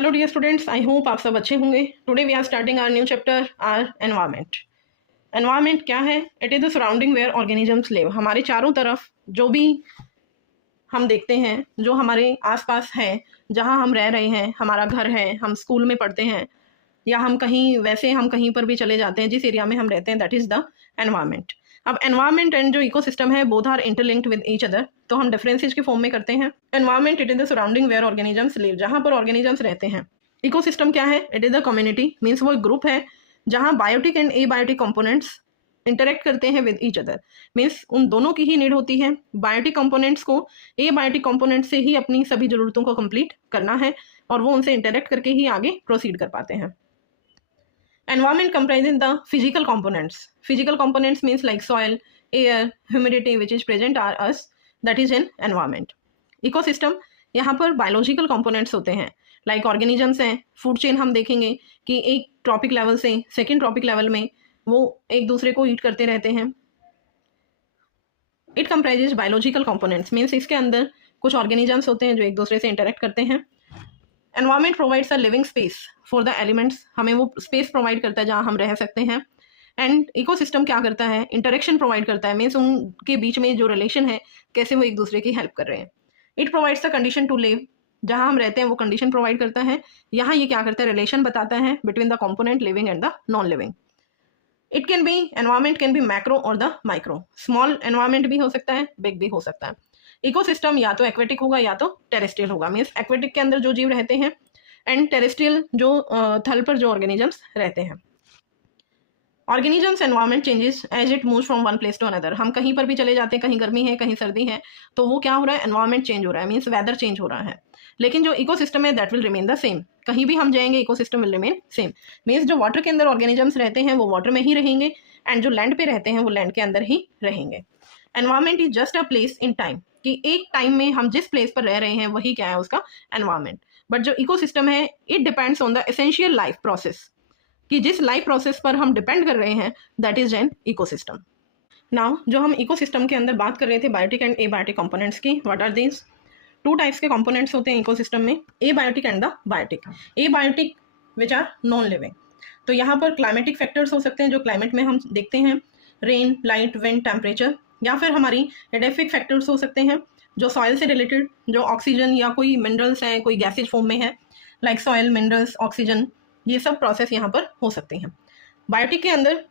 Hello dear students, I hope आप सब अच्छे होंगे। Today we are starting our new chapter our environment. Environment क्या है? It is the surrounding where organisms live. हमारे चारों तरफ जो भी हम देखते हैं, जो हमारे आसपास है, जहाँ हम रह रहे हैं, हमारा घर है, हम स्कूल में पढ़ते हैं या हम कहीं वैसे हम कहीं पर भी चले जाते हैं, जिस एरिया में हम रहते हैं, दैट इज़ द एनवायरनमेंट। अब एनवायरनमेंट एंड जो इकोसिस्टम है, both are interlinked with each other. तो हम डिफरेंसेस के फॉर्म में करते हैं। Environment it is the surrounding where organisms live, जहाँ पर ऑर्गेनिजम्स रहते हैं। इकोसिस्टम क्या है? It is the community, means वो एक ग्रुप है जहाँ biotic and abiotic components interact करते हैं विद ईच अदर। मीन्स उन दोनों की ही नीड होती है। बायोटिक कंपोनेंट्स को एबायोटिक कंपोनेंट्स से ही अपनी सभी जरूरतों को कंप्लीट करना है और वो उनसे इंटरेक्ट करके ही आगे प्रोसीड कर पाते हैं। Environment comprises the physical components. Physical components means like soil, air, humidity which is present are us, that is an environment. Ecosystem यहाँ पर biological components होते हैं, like organisms हैं, food chain हम देखेंगे कि एक ट्रॉपिक लेवल से सेकेंड ट्रॉपिक लेवल में वो एक दूसरे को ईट करते रहते हैं। It comprises biological components, means इसके अंदर कुछ ऑर्गेनिजम्स होते हैं जो एक दूसरे से इंटरेक्ट करते हैं। Environment provides a living space for the elements, हमें वो स्पेस प्रोवाइड करता है जहाँ हम रह सकते हैं। एंड इकोसिस्टम क्या करता है? इंटरेक्शन प्रोवाइड करता है, मीन्स उनके बीच में जो रिलेशन है, कैसे वो एक दूसरे की हेल्प कर रहे हैं। It provides the condition to live, जहाँ हम रहते हैं वो कंडीशन प्रोवाइड करता है। यहाँ ये क्या करता है? रिलेशन बताता है between the component living and the non living. It can be, environment can be macro और द माइक्रो। स्मॉल एनवायरमेंट भी हो सकता है, बिग भी हो सकता है। इकोसिस्टम या तो एक्वेटिक होगा या तो टेरेस्ट्रियल होगा, मीन्स एक्वेटिक के अंदर जो जीव रहते हैं एंड टेरेस्ट्रियल जो थल पर जो ऑर्गेनिजम्स रहते हैं। Organisms environment changes as it moves from one place to another. हम कहीं पर भी चले जाते हैं, कहीं गर्मी है, कहीं सर्दी है, तो वो क्या हो रहा है? एनवायरमेंट चेंज हो रहा है, मीन्स वेदर चेंज हो रहा है। लेकिन जो इकोसिस्टम है that will remain the same. कहीं भी हम जाएंगे ecosystem will remain same, means जो वाटर के अंदर ऑर्गेनिजम्स रहते हैं वो वाटर में ही रहेंगे एंड जो लैंड पे रहते हैं वो लैंड के अंदर ही रहेंगे। Environment is just a place in time, कि एक टाइम में हम जिस प्लेस पर रह रहे हैं वही क्या है? उसका एनवायरमेंट। बट जो इकोसिस्टम है it depends on the essential life process, कि जिस लाइफ प्रोसेस पर हम डिपेंड कर रहे हैं that is an ecosystem. Now जो हम इकोसिस्टम के अंदर बात कर रहे थे बायोटिक एंड एबायोटिक कंपोनेंट्स की, what are these? Two types के कंपोनेंट्स होते हैं इकोसिस्टम में, abiotic and the biotic. Abiotic which are non living. तो यहाँ पर क्लाइमेटिक फैक्टर्स हो सकते हैं जो क्लाइमेट में हम देखते हैं, रेन, लाइट, विंड, टेम्परेचर, या फिर हमारी एडेफिक फैक्टर्स हो सकते हैं जो सॉइल से रिलेटेड, जो ऑक्सीजन या कोई मिनरल्स हैं, कोई गैसेज फॉर्म में है, लाइक सॉइल, मिनरल्स, ऑक्सीजन, ये सब प्रोसेस यहाँ पर हो सकते हैं। बायोटिक के अंदर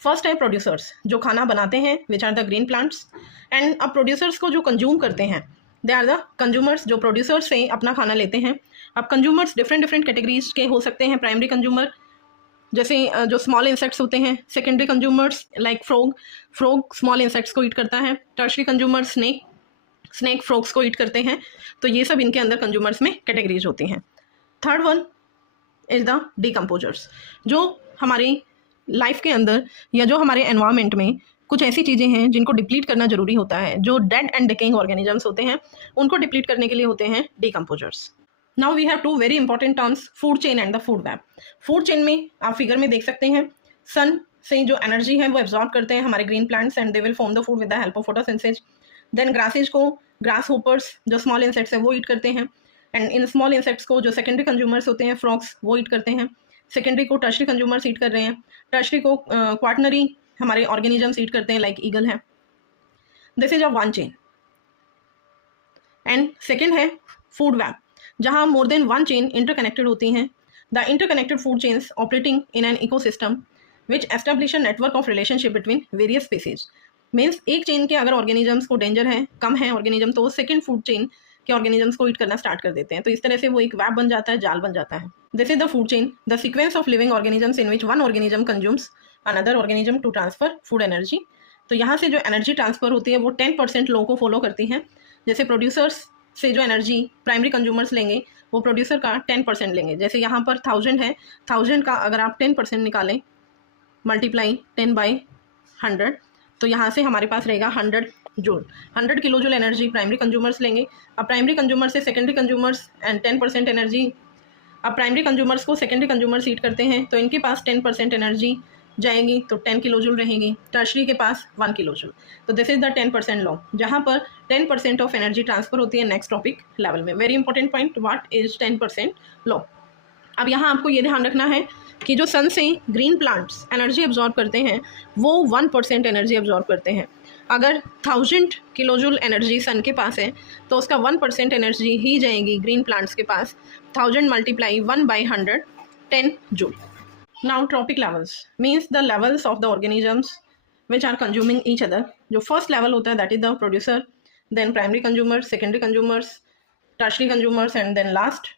फर्स्ट है प्रोड्यूसर्स, जो खाना बनाते हैं, which are the green plants. And अब प्रोड्यूसर्स को जो कंज्यूम करते हैं, दे आर द कंज्यूमर्स, जो प्रोड्यूसर्स से अपना खाना लेते हैं। अब कंज्यूमर्स डिफरेंट डिफरेंट कैटेगरीज के हो सकते हैं। प्राइमरी कंज्यूमर जैसे जो स्मॉल इंसेक्ट्स होते हैं, secondary consumers like frog small insects को ईट करता है। टर्शरी कंज्यूमर स्नेक फ्रॉग्स को ईट करते हैं। तो ये सब इनके अंदर कंज्यूमर्स में कैटेगरीज होती हैं। Third one is the decomposers, जो हमारी लाइफ के अंदर या जो हमारे एनवायरनमेंट में कुछ ऐसी चीज़ें हैं जिनको डिप्लीट करना जरूरी होता है, जो डेड एंड डिकेइंग ऑर्गेनिजम्स होते हैं उनको डिप्लीट करने के लिए होते हैं decomposers. Now we have two very important terms, food chain and the food web. Food chain में आप फिगर में देख सकते हैं, सन से जो एनर्जी है वो एब्जॉर्ब करते हैं हमारे green plants and they will form the food with the help of photosynthesis. Then grasses को ग्रास होपर्स जो स्मॉल इंसेक्ट्स है वो ईट करते हैं। एंड इन स्मॉल इंसेक्ट्स को जो सेकेंडरी कंज्यूमर्स होते हैं, फ्रॉग्स, वो ईट करते हैं। सेकेंडरी को टर्शरी कंज्यूमर्स ईट कर रहे हैं। टर्शरी को क्वाटनरी हमारे ऑर्गेनिजम्स ईट करते हैं, लाइक ईगल है। This is a one chain. And second है फूड वेब, जहाँ more than one chain interconnected होती हैं। The interconnected food chains operating in an ecosystem which establish a network of relationship between various species. Means एक chain के अगर organisms को danger है, कम है ऑर्गेनिजम, तो वो सेकेंड फूड चेन के ऑर्गेनिजम्स को ईट करना स्टार्ट कर देते हैं। तो इस तरह से वो एक वेब बन जाता है, जाल बन जाता है। This is the food chain, the sequence of living organisms in which one organism consumes another organism to transfer food energy. तो यहाँ से जो एनर्जी ट्रांसफर होती है वो 10% लोगों को फॉलो करती है। जैसे प्रोड्यूसर्स से जो एनर्जी प्राइमरी कंज्यूमर्स लेंगे वो प्रोड्यूसर का 10% लेंगे। जैसे यहाँ पर 1000 है, 1000 का अगर आप 10% निकालें, मल्टीप्लाई 10/100, तो यहाँ से हमारे पास रहेगा 100 joule. 100 kilo joule energy primary consumers लेंगे। अब प्राइमरी कंज्यूमर से सेकेंडरी कंज्यूमर्स एंड 10% एनर्जी, अब प्राइमरी कंज्यूमर्स को सेकेंडरी कंज्यूमर्स ईट करते हैं तो इनके पास 10% एनर्जी जाएगी तो 10 किलो जूल रहेगी, टर्शरी के पास 1 किलो जूल। तो दिस इज द 10% लॉ, जहाँ पर 10% ऑफ एनर्जी ट्रांसफर होती है नेक्स्ट टॉपिक लेवल में। Very important point, what is 10% law. अब यहाँ आपको ये ध्यान रखना है कि जो सन से ग्रीन प्लांट्स एनर्जी एब्जॉर्ब करते हैं वो 1% एनर्जी एब्जॉर्ब करते हैं। अगर 1000 किलो जूल एनर्जी सन के पास है तो उसका 1% एनर्जी ही जाएगी ग्रीन प्लांट्स के पास, 1000 multiply 1/100, 10 joule. Now trophic levels means the levels of the organisms which are consuming each other. जो first level होता है that is the producer, then primary consumers, secondary consumers, tertiary consumers and then last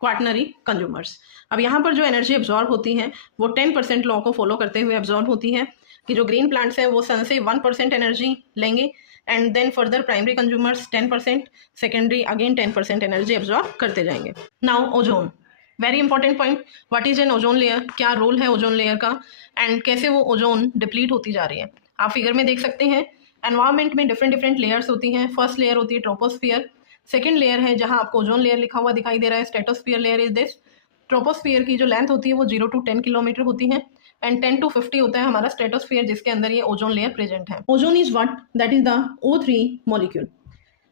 quaternary consumers. अब यहाँ पर जो energy absorb होती है वो 10% लॉ को फॉलो करते हुए एब्जॉर्ब होती है कि जो ग्रीन प्लांट्स हैं वो सन से 1% एनर्जी लेंगे and then further primary consumers 10%, secondary again 10% energy absorb करते जाएंगे। Now ozone, very important point, what is an ozone layer, क्या रोल है ओजोन लेयर का एंड कैसे वो ओजोन डिप्लीट होती जा रही है। आप फिगर में देख सकते हैं एनवायरमेंट में डिफरेंट लेयर्स होती हैं। फर्स्ट लेयर होती है ट्रोपोस्फियर, सेकेंड लेयर है जहां आपको ओजोन लेयर लिखा हुआ दिखाई दे रहा है, stratosphere layer is this. Troposphere की जो लेंथ होती है वो 0 to 10 किलोमीटर होती है एंड 10 to 50 होता है हमारा स्ट्रेटोस्फियर, जिसके अंदर ये ओजोन लेयर प्रेजेंट है। Ozone is what, that is the O3 molecule.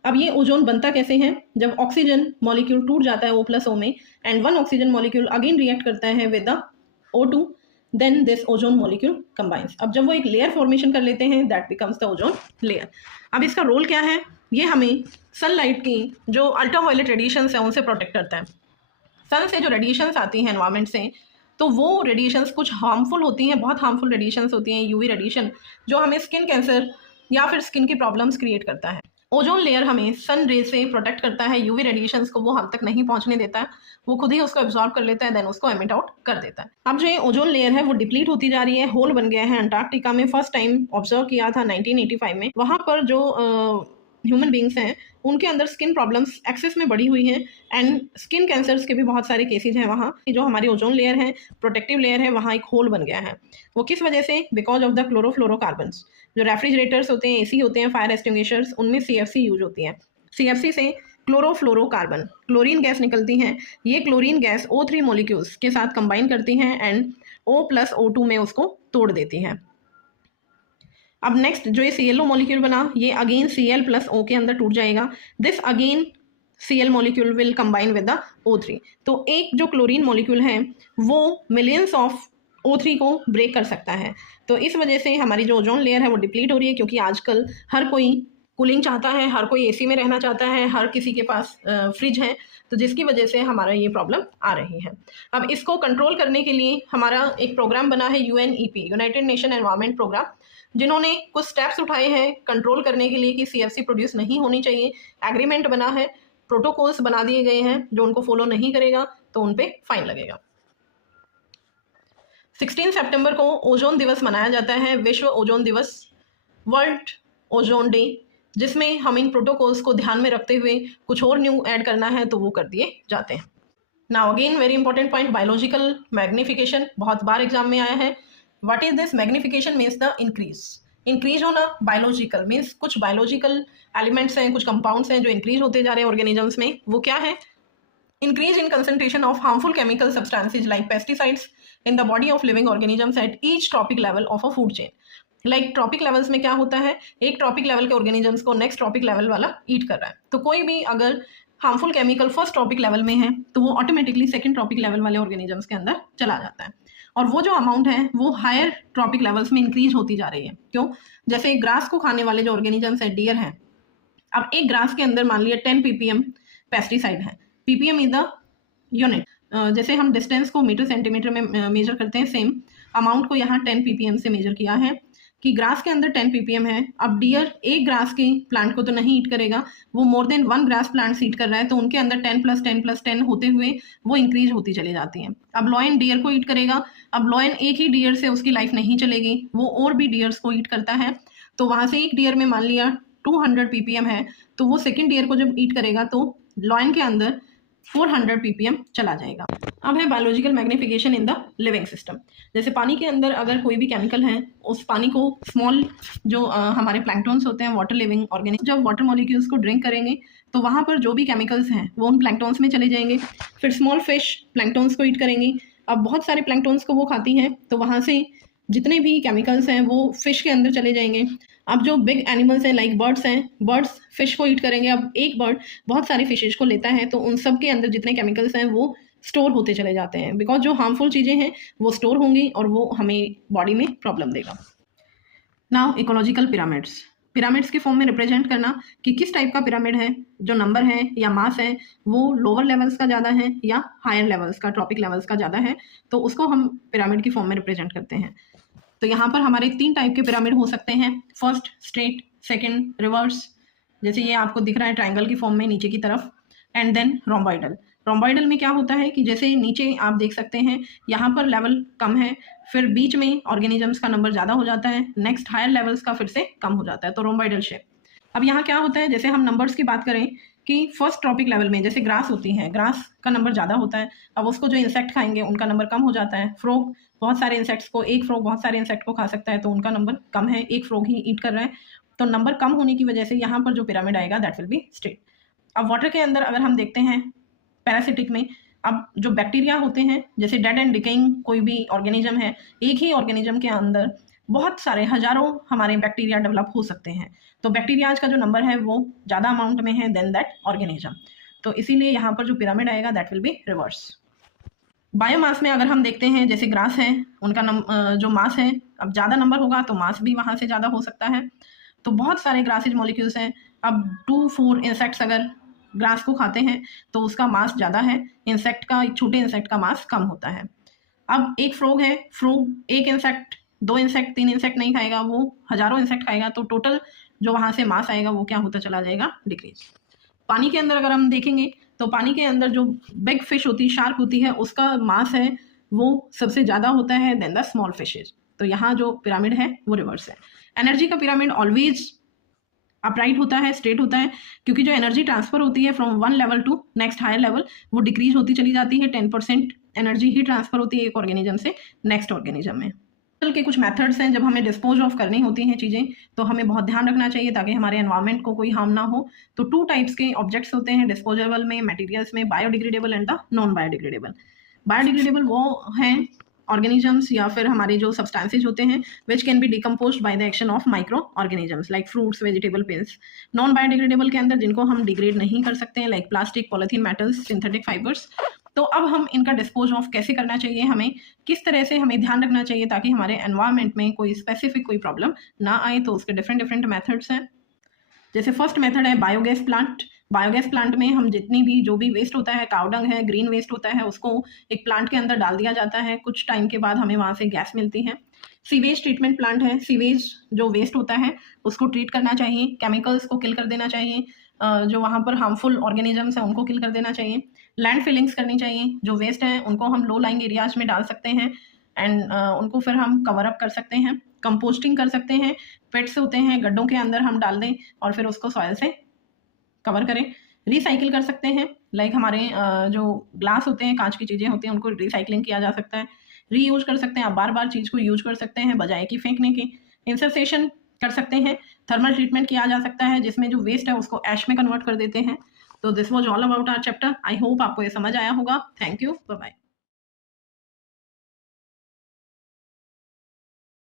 अब ये ओजोन बनता कैसे है, जब ऑक्सीजन मॉलिक्यूल टूट जाता है O+O में and one oxygen molecule again react करता है with the O2, then this ozone molecule combines. अब जब वो एक लेयर फॉर्मेशन कर लेते हैं that becomes the ozone layer. अब इसका रोल क्या है, ये हमें सनलाइट की जो अल्ट्रावायलेट रेडिएशंस है उनसे प्रोटेक्ट करता है। सन से जो रेडिएशंस आती हैं एनवायरनमेंट से तो वो रेडिएशंस कुछ हार्मफुल होती हैं, बहुत हार्मफुल रेडिएशंस होती हैं, यूवी रेडिएशन, जो हमें स्किन कैंसर या फिर स्किन की प्रॉब्लम्स क्रिएट करता है। ओजोन लेयर हमें सन रे से प्रोटेक्ट करता है, यूवी रेडिएशंस को वो हम तक नहीं पहुंचने देता है, वो खुद ही उसको एब्जॉर्ब कर लेता है, देन उसको एमिट आउट कर देता है। अब जो ये ओजोन लेयर है वो डिप्लीट होती जा रही है, होल बन गया है। अंटार्कटिका में फर्स्ट टाइम ऑब्जर्व किया था 1985 में। वहाँ पर जो ह्यूमन बींग्स हैं उनके अंदर स्किन प्रॉब्लम्स एक्सेस में बढ़ी हुई हैं एंड स्किन कैंसर्स के भी बहुत सारे केसेज हैं वहाँ। जो हमारी ओजोन लेयर है, प्रोटेक्टिव लेयर है, वहाँ एक होल बन गया है। वो किस वजह से, बिकॉज ऑफ द क्लोरोफ्लोरोकार्बन्स। जो रेफ्रिजरेटर्स होते हैं, AC होते हैं, फायर एक्सटिंग्विशर्स, उनमें CFC यूज होती है। CFC से क्लोरोफ्लोरोकार्बन, क्लोरीन गैस निकलती हैं। ये क्लोरीन गैस O3 मॉलिक्यूल्स के साथ कंबाइन करती हैं एंड O+O2 में उसको तोड़ देती हैं। अब नेक्स्ट जो ये ClO मॉलिक्यूल बना ये अगेन Cl+O के अंदर टूट जाएगा। This again Cl molecule will combine with the O3। तो एक जो क्लोरीन मॉलिक्यूल है वो मिलियंस ऑफ O3 को ब्रेक कर सकता है। तो इस वजह से हमारी जो ओजोन लेयर है वो डिप्लीट हो रही है, क्योंकि आजकल हर कोई कूलिंग चाहता है, हर कोई AC में रहना चाहता है, हर किसी के पास फ्रिज है, तो जिसकी वजह से हमारा ये प्रॉब्लम आ रही है। अब इसको कंट्रोल करने के लिए हमारा एक प्रोग्राम बना है UNEP, United Nation Environment Programme, जिन्होंने कुछ स्टेप्स उठाए हैं कंट्रोल करने के लिए कि CFC प्रोड्यूस नहीं होनी चाहिए। एग्रीमेंट बना है, प्रोटोकॉल्स बना दिए गए हैं, जो उनको फॉलो नहीं करेगा तो उन पे फाइन लगेगा। 16 सितंबर को ओजोन दिवस मनाया जाता है, विश्व ओजोन दिवस, वर्ल्ड ओजोन डे, जिसमें हम इन प्रोटोकॉल्स को ध्यान में रखते हुए कुछ और न्यू ऐड करना है तो वो कर दिए जाते हैं। Now again very important point, biological magnification, बहुत बार एग्जाम में आया है। What is this? Magnification means the increase होना। बायोलॉजिकल मीन्स कुछ बायोलॉजिकल एलिमेंट्स हैं, कुछ कंपाउंड्स हैं जो इंक्रीज होते जा रहे हैं ऑर्गेनिजम्स में। वो क्या है? Increase in concentration of harmful chemical substances like pesticides in the body of living organisms at each trophic level of a food chain. Like trophic levels में क्या होता है, एक ट्रॉपिक लेवल के ऑर्गेनिजम्स को नेक्स्ट ट्रॉपिक लेवल वाला ईट कर रहा है, तो कोई भी अगर harmful chemical first trophic level में है तो वो ऑटोमेटिकली सेकंड ट्रॉपिक लेवल वाले ऑर्गेनिजम्स के अंदर चला जाता है, और वो जो अमाउंट है वो हायर ट्रॉपिक लेवल्स में इंक्रीज होती जा रही है। क्यों? जैसे ग्रास को खाने वाले जो ऑर्गेनिजम्स है, डियर हैं, अब एक ग्रास के अंदर मान लिया 10 ppm पेस्टिसाइड है। ppm इज द यूनिट, जैसे हम डिस्टेंस को मीटर सेंटीमीटर में मेजर करते हैं, सेम अमाउंट को यहाँ 10 ppm से मेजर किया है कि ग्रास के अंदर 10 ppm है। अब डियर एक ग्रास के प्लांट को तो नहीं ईट करेगा, वो मोर देन 1 ग्रास प्लांट ईट कर रहा है, तो उनके अंदर 10 + 10 + 10 होते हुए वो इंक्रीज होती चली जाती हैं। अब लॉयन डियर को ईट करेगा, अब लॉयन एक ही डियर से उसकी लाइफ नहीं चलेगी, वो और भी डियर्स को ईट करता है, तो वहाँ से एक डियर में मान लिया 200 ppm है, तो वो सेकेंड डियर को जब ईट करेगा तो लॉयन के अंदर 400 ppm चला जाएगा। अब है biological magnification in the living system. जैसे पानी के अंदर अगर कोई भी केमिकल है, उस पानी को स्मॉल जो हमारे प्लैंक्टन्स होते हैं, वाटर लिविंग ऑर्गेनिज्म, जब वाटर मॉलिक्यूल्स को ड्रिंक करेंगे तो वहाँ पर जो भी केमिकल्स हैं वो उन प्लैंक्टन्स में चले जाएंगे। फिर स्मॉल फिश प्लैंक्टन्स को ईट करेंगी, अब बहुत सारे प्लैंक्टन्स को वो खाती हैं, तो वहाँ से जितने भी केमिकल्स हैं वो फिश के अंदर चले जाएंगे। अब जो बिग एनिमल्स हैं लाइक बर्ड्स हैं, बर्ड्स फिश को ईट करेंगे। अब एक बर्ड बहुत सारी फिशेज को लेता है तो उन सब के अंदर जितने केमिकल्स हैं वो स्टोर होते चले जाते हैं, बिकॉज जो हार्मफुल चीज़ें हैं वो स्टोर होंगी और वो हमें बॉडी में प्रॉब्लम देगा। नाउ इकोलॉजिकल पिरामिड्स, पिरामिड्स के फॉर्म में रिप्रेजेंट करना कि किस टाइप का पिरामिड है, जो नंबर है या मास है वो लोअर लेवल्स का ज़्यादा है या हायर लेवल्स का, ट्रॉपिक लेवल्स का ज़्यादा है, तो उसको हम पिरामिड की फॉर्म में रिप्रेजेंट करते हैं। तो यहाँ पर हमारे 3 टाइप के पिरामिड हो सकते हैं, फर्स्ट स्ट्रेट, सेकंड रिवर्स, जैसे ये आपको दिख रहा है ट्रायंगल की फॉर्म में नीचे की तरफ, एंड देन रोम्बॉइडल। रोम्बॉइडल में क्या होता है कि जैसे नीचे आप देख सकते हैं यहाँ पर लेवल कम है, फिर बीच में ऑर्गेनिजम्स का नंबर ज़्यादा हो जाता है, नेक्स्ट हायर लेवल्स का फिर से कम हो जाता है, तो रोम्बॉइडल शेप। अब यहाँ क्या होता है, जैसे हम नंबर्स की बात करें कि फर्स्ट ट्रॉपिक लेवल में जैसे ग्रास होती है, ग्रास का नंबर ज़्यादा होता है, अब उसको जो इंसेक्ट खाएंगे उनका नंबर कम हो जाता है। फ्रॉग बहुत सारे इंसेक्ट्स को, एक फ्रॉग बहुत सारे इंसेक्ट को खा सकता है तो उनका नंबर कम है, एक फ्रॉग ही ईट कर रहा है, तो नंबर कम होने की वजह से यहाँ पर जो पिरामिड आएगा दैट विल बी स्ट्रेट। अब वाटर के अंदर अगर हम देखते हैं पैरासिटिक में, अब जो बैक्टीरिया होते हैं जैसे डेड एंड डिकेइंग कोई भी ऑर्गेनिज्म है, एक ही ऑर्गेनिज्म के अंदर बहुत सारे हजारों हमारे बैक्टीरिया डेवलप हो सकते हैं, तो बैक्टीरियाज का जो नंबर है वो ज़्यादा अमाउंट में है देन दैट ऑर्गेनिज्म, तो इसीलिए यहाँ पर जो पिरामिड आएगा that will be reverse. Biomass में अगर हम देखते हैं जैसे ग्रास है, उनका जो मास है, अब ज़्यादा नंबर होगा तो मास भी वहाँ से ज़्यादा हो सकता है, तो बहुत सारे ग्रासेज मॉलिक्यूल्स हैं। अब 2-4 इंसेक्ट्स अगर ग्रास को खाते हैं तो उसका मास ज़्यादा है, इंसेक्ट का, एक छोटे इंसेक्ट का मास कम होता है। अब एक फ्रॉग है, फ्रॉग एक इंसेक्ट, 2 इंसेक्ट, 3 इंसेक्ट नहीं खाएगा, वो हजारों इंसेक्ट खाएगा, तो टोटल जो वहाँ से मास आएगा वो क्या होता चला जाएगा, डिक्रीज। पानी के अंदर अगर हम देखेंगे तो पानी के अंदर जो बिग फिश होती है, शार्क होती है, उसका मास है वो सबसे ज़्यादा होता है देन द स्मॉल फिशेज, तो यहाँ जो पिरामिड है वो रिवर्स है। एनर्जी का पिरामिड ऑलवेज अपराइट होता है, स्ट्रेट होता है, क्योंकि जो एनर्जी ट्रांसफर होती है from one level to next higher level वो डिक्रीज होती चली जाती है। 10% एनर्जी ही ट्रांसफर होती है एक ऑर्गेनिज्म से नेक्स्ट ऑर्गेनिज्म में। के कुछ मेथड्स हैं, जब हमें डिस्पोज ऑफ करनी होती हैं चीज़ें तो हमें बहुत ध्यान रखना चाहिए ताकि हमारे एनवायरनमेंट को कोई हार्म ना हो। तो 2 टाइप्स के ऑब्जेक्ट्स होते हैं डिस्पोजेबल में, मटेरियल्स में, biodegradable and the non biodegradable. Biodegradable वो हैं ऑर्गेनिजम्स या फिर हमारे जो सब्सटेंसेज होते हैं which can be decomposed by the action of micro organisms like fruits, vegetable pills. Non biodegradable के अंदर जिनको हम डिग्रेड नहीं कर सकते हैं like plastic, polythene, metals, synthetic fibres. तो अब हम इनका डिस्पोज ऑफ कैसे करना चाहिए, हमें किस तरह से हमें ध्यान रखना चाहिए ताकि हमारे एनवायरनमेंट में कोई स्पेसिफिक कोई प्रॉब्लम ना आए, तो उसके डिफरेंट मेथड्स हैं। जैसे फर्स्ट मेथड है बायोगैस प्लांट। बायोगैस प्लांट में हम जितनी भी जो भी वेस्ट होता है, कावडंग है, ग्रीन वेस्ट होता है, उसको एक प्लांट के अंदर डाल दिया जाता है, कुछ टाइम के बाद हमें वहाँ से गैस मिलती है। सीवेज ट्रीटमेंट प्लांट है, सीवेज जो वेस्ट होता है उसको ट्रीट करना चाहिए, केमिकल्स को किल कर देना चाहिए, जो वहाँ पर हार्मफुल ऑर्गेनिजम्स हैं उनको किल कर देना चाहिए। लैंड फिलिंग्स करनी चाहिए, जो वेस्ट है उनको हम लो लाइंग एरियाज में डाल सकते हैं एंड उनको फिर हम कवर अप कर सकते हैं। कंपोस्टिंग कर सकते हैं, पिट्स होते हैं गड्ढों के अंदर हम डाल दें और फिर उसको सॉइल से कवर करें। रिसाइकिल कर सकते हैं, लाइक हमारे जो ग्लास होते हैं, कांच की चीज़ें होती हैं, उनको रिसाइकलिंग किया जा सकता है। रीयूज कर सकते हैं, आप बार बार चीज़ को यूज कर सकते हैं बजाय कि फेंकने के। इंसर्सेशन कर सकते हैं, थर्मल ट्रीटमेंट किया जा सकता है जिसमें जो वेस्ट है उसको ऐश में कन्वर्ट कर देते हैं। तो this was all about our chapter. I hope आपको ये समझ आया होगा। Thank you, bye bye.